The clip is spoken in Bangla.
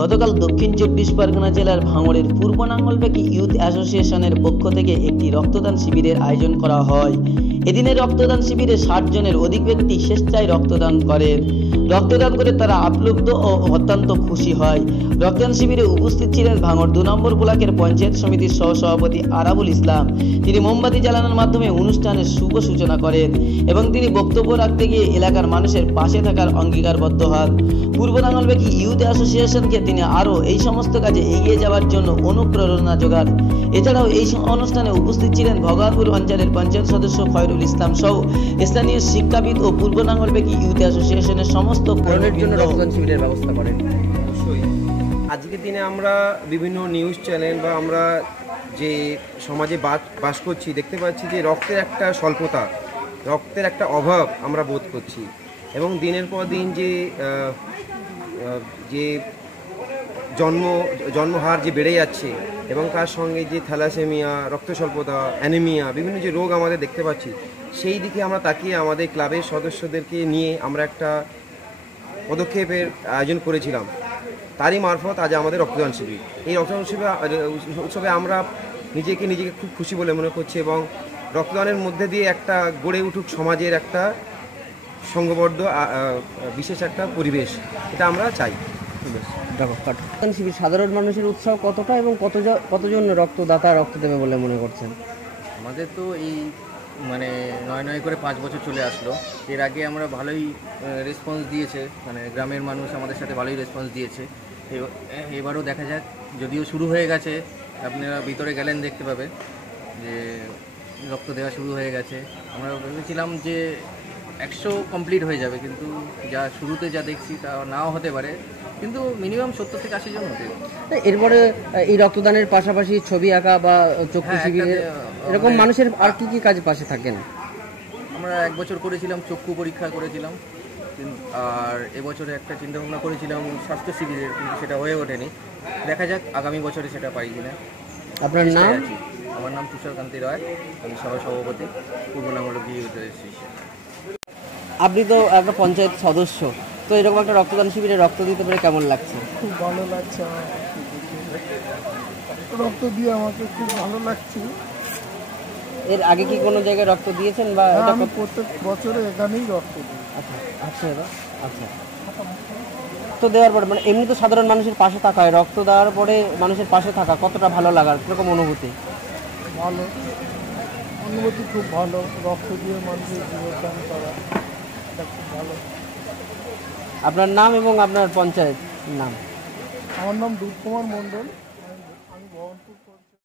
গতকাল দক্ষিণ চব্বিশ পরগনা জেলার ভাঙড়ের পূর্ব নাঙ্গলবেকি ইউথ অ্যাসোসিয়েশনের পক্ষ থেকে একটি রক্তদান শিবিরের আয়োজন করা হয়। এদিনের রক্তদান শিবিরে ষাট জনের অধিক ব্যক্তি স্বেচ্ছায় রক্তদান করেন। রক্তদান করে তারা আপ্লুব্ধ ও অত্যন্ত খুশি হয়। রক্তদান শিবিরে উপস্থিত ছিলেন ভাঙড় দু নম্বর ব্লকের পঞ্চায়েত সমিতির সহসভাপতি আরাবুল ইসলাম। তিনি মোমবাতি জ্বালানোর মাধ্যমে অনুষ্ঠানের শুভ সূচনা করেন এবং তিনি বক্তব্য রাখতে গিয়ে এলাকার মানুষের পাশে থাকার অঙ্গীকারবদ্ধ হন। পূর্ব নাঙ্গলবেকি ইউথ অ্যাসোসিয়েশনকে তিনি আরও এই সমস্ত কাজে এগিয়ে যাওয়ার জন্য অনুপ্রেরণা যোগান। এছাড়াও এই অনুষ্ঠানে উপস্থিত ছিলেন ভগবানপুর অঞ্চলের পঞ্চায়েত সদস্য খয়রুল ইসলাম সহ স্থানীয় শিক্ষাবিদ ও পূর্ব নাঙ্গলবেকি ইউথ অ্যাসোসিয়েশনের সমস্ত শিবিরের ব্যবস্থা করেন। অবশ্যই। আজকের দিনে আমরা বিভিন্ন নিউজ চ্যানেল বা আমরা যে সমাজে বাস বাস করছি দেখতে পাচ্ছি যে রক্তের একটা স্বল্পতা রক্তের একটা অভাব আমরা বোধ করছি। এবং দিনের পর দিন যে যে জন্ম, জন্মহার যে বেড়ে যাচ্ছে এবং তার সঙ্গে যে থ্যালাসেমিয়া রক্ত স্বল্পতা অ্যানিমিয়া, বিভিন্ন যে রোগ আমাদের দেখতে পাচ্ছি, সেই দিকে আমরা তাকিয়ে আমাদের ক্লাবের সদস্যদেরকে নিয়ে আমরা একটা পদক্ষেপের আয়োজন করেছিলাম। তারই মারফত আজ আমাদের রক্তদান শিবির। এই রক্তদান শিবির উৎসবে আমরা নিজেকে নিজেকে খুব খুশি বলে মনে করছি এবং রক্তদানের মধ্যে দিয়ে একটা গড়ে উঠুক সমাজের একটা সংঘবদ্ধ বিশেষ একটা পরিবেশ, এটা আমরা চাই। দেখো কাট। শিবির সাধারণ মানুষের উৎসাহ কতটা এবং কত কতজন রক্তদাতা রক্ত দেবে বলে মনে করছেন? আমাদের তো এই মানে নয় নয় করে পাঁচ বছর চলে আসলো। এর আগে আমরা ভালোই রেসপন্স দিয়েছে। মানে গ্রামের মানুষ আমাদের সাথে ভালোই রেসপন্স দিয়েছে। এবারও দেখা যাক। যদিও শুরু হয়ে গেছে আপনারা ভিতরে গেলেন দেখতে পাবে যে রক্ত দেওয়া শুরু হয়ে গেছে। আমরা ভেবেছিলাম যে একশো কমপ্লিট হয়ে যাবে কিন্তু যা শুরুতে যা দেখছি তা নাও হতে পারে কিন্তু মিনিমাম সত্তর থেকে আশি জন হতে এরপরে এই রক্তদানের পাশাপাশি ছবি আঁকা বা চক্ষু হ্যাঁ, দে- এরকম মানে- মানুষের আর কি কি কাজ পাশে থাকেন? আমরা এক বছর করেছিলাম চক্ষু পরীক্ষা করেছিলাম আর এবছরে একটা চিন্তা ভাবনা করেছিলাম স্বাস্থ্য শিবিরের কিন্তু সেটা হয়ে ওঠেনি। দেখা যাক আগামী বছরে সেটা পারি কিনা। আপনার নাম? আমার নাম তুষারকান্তি রায় আমি সহ সভাপতি পূর্ব নাঙ্গল বিএসসি আপনি তো একটা পঞ্চায়েত সদস্য তো এরকম একটা রক্তদান শিবিরে রক্ত দিতে পেরে কেমন লাগছে? খুব ভালো লাগছে রক্ত দিয়ে আমাকে খুব ভালো লাগছে। এর আগে কি কোনো জায়গায় রক্ত দিয়েছেন বা হ্যাঁ, আমি প্রত্যেক বছরে এখানেই রক্ত দিই। আচ্ছা আচ্ছা আচ্ছা। তো দেওয়ার পরে মানে এমনি তো সাধারণ মানুষের পাশে থাকা হয় রক্ত দেওয়ার পরে মানুষের পাশে থাকা কতটা ভালো লাগার কীরকম অনুভূতি? ভালো। অনুভূতি খুব ভালো রক্ত দিয়ে মানুষের জীবনদান করা। আপনার নাম এবং আপনার পঞ্চায়েত নাম। আমার নাম দুধ কুমার মণ্ডল।